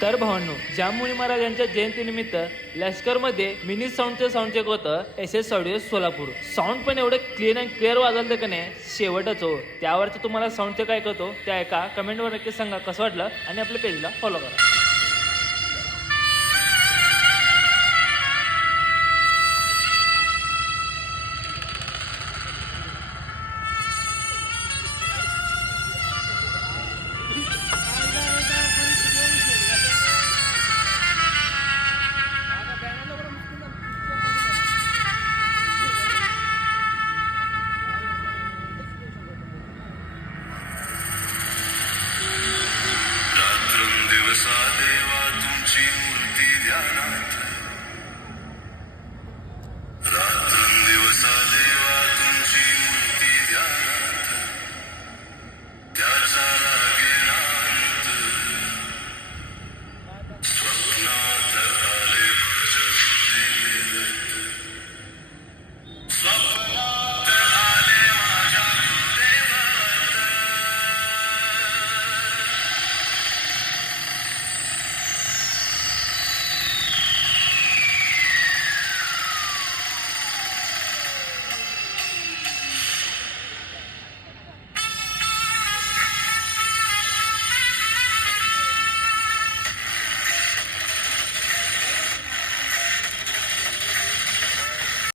तर भावांनो, जाममुनी महाराज यांच्या जयंतीनिमित्त लष्करमध्ये मिनी साऊंडचं साऊंड चेक होतं SS ऑडिओ सोलापूर. साऊंड पण एवढं क्लीन अँड क्लिअर वाजवलं का नाही, शेवटच हो. त्यावरचं तुम्हाला साऊंड चेक ऐकवतो, ते ऐका. कमेंटवर नक्की सांगा कसं वाटलं आणि आपल्या पेजला फॉलो करा. रात्रंदिवसा देवा तुमची मूर्ती ध्यानात